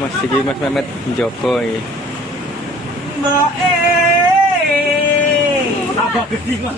Mas iki Mas Mehmet Joko iki. Mbak apa kedingan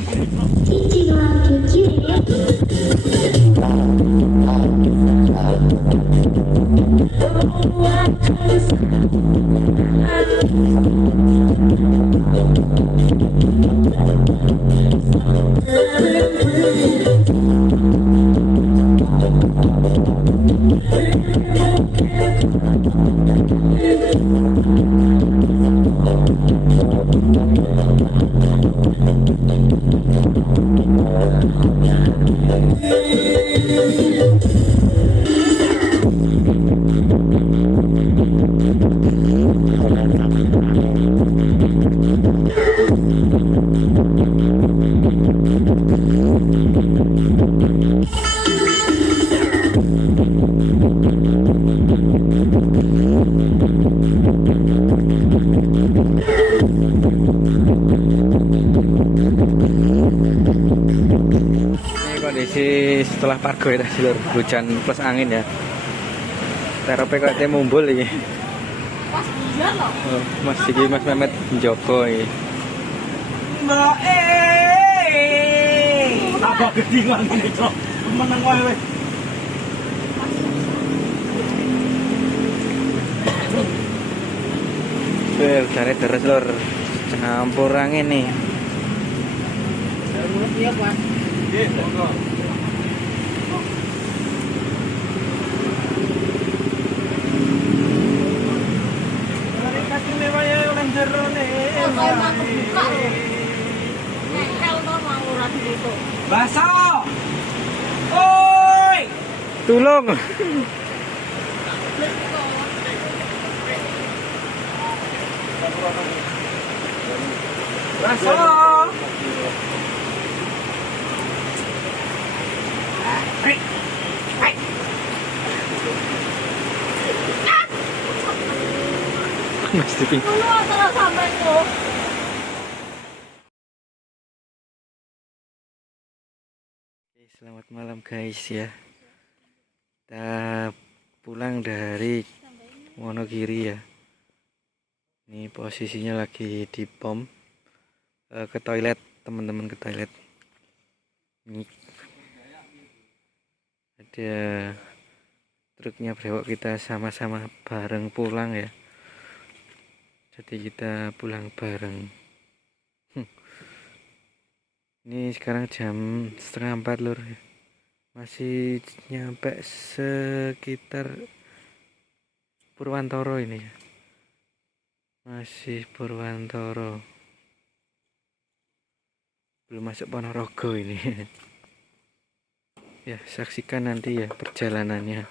setelah pargo ya jalur hujan plus angin ya. Terpa kayaknya mumbul ini. Mas dia loh. Mas iki Mas Mehmet Joko ini. Mbak apa kedingan ini cok meneng wae. Dari terus lur campur angin nih. Mulut dia Mas. Nggih, monggo. Baso. Oi. Tulung. Baso. Hai. Hai. Mesti ping. Selamat malam guys ya. Kita pulang dari Wonogiri ya. Ini posisinya lagi di pom, ke toilet, teman-teman ke toilet. Ini ada truknya brewok, kita sama-sama bareng pulang ya. Jadi kita pulang bareng. Ini sekarang jam 3:30 lur. Masih nyampe sekitar Purwantoro ini ya. Masih Purwantoro. Belum masuk Ponorogo ini. Ya, saksikan nanti ya perjalanannya.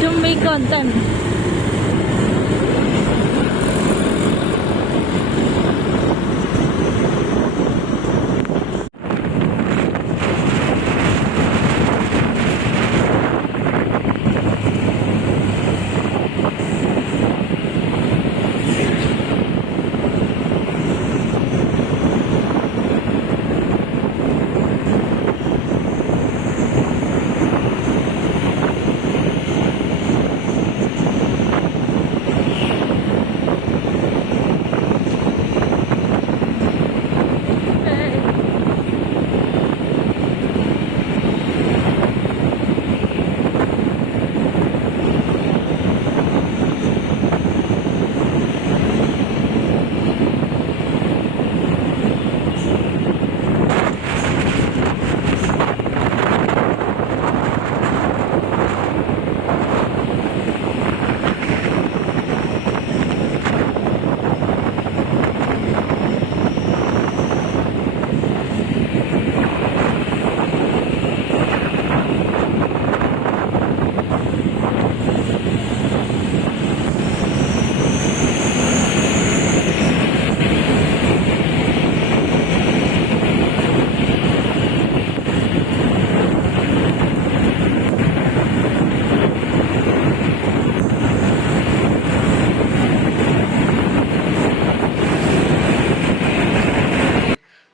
Cumi konten.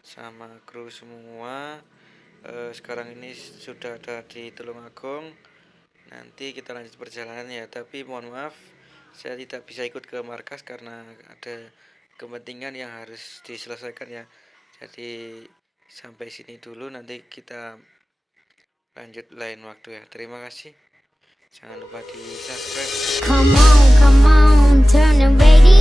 Sama kru semua. Sekarang ini sudah ada di Tulungagung. Nanti kita lanjut perjalanan ya, tapi mohon maaf saya tidak bisa ikut ke markas karena ada kepentingan yang harus diselesaikan ya. Jadi sampai sini dulu, nanti kita lanjut lain waktu ya. Terima kasih. Jangan lupa di subscribe. Come on, turn the radio